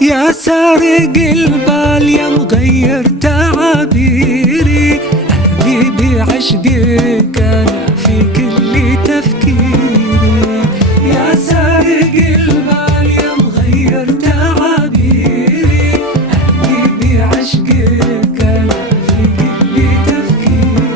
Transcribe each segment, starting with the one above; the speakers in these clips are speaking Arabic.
يا سارق البال يا مغير تعابيري، أهدي بعشقك أنا في كل تفكيري. يا سارق البال يا مغير تعابيري، أهدي بعشقك أنا في كل تفكيري.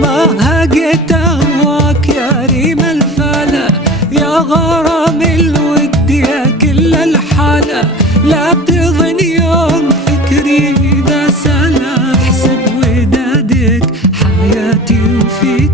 ما هقيت أهواك يا ريم الفلا، يا غرام الود يا كل الحلا. لا تظن يوم فكري إذا سلا، أحسب ودادك حياتي وفي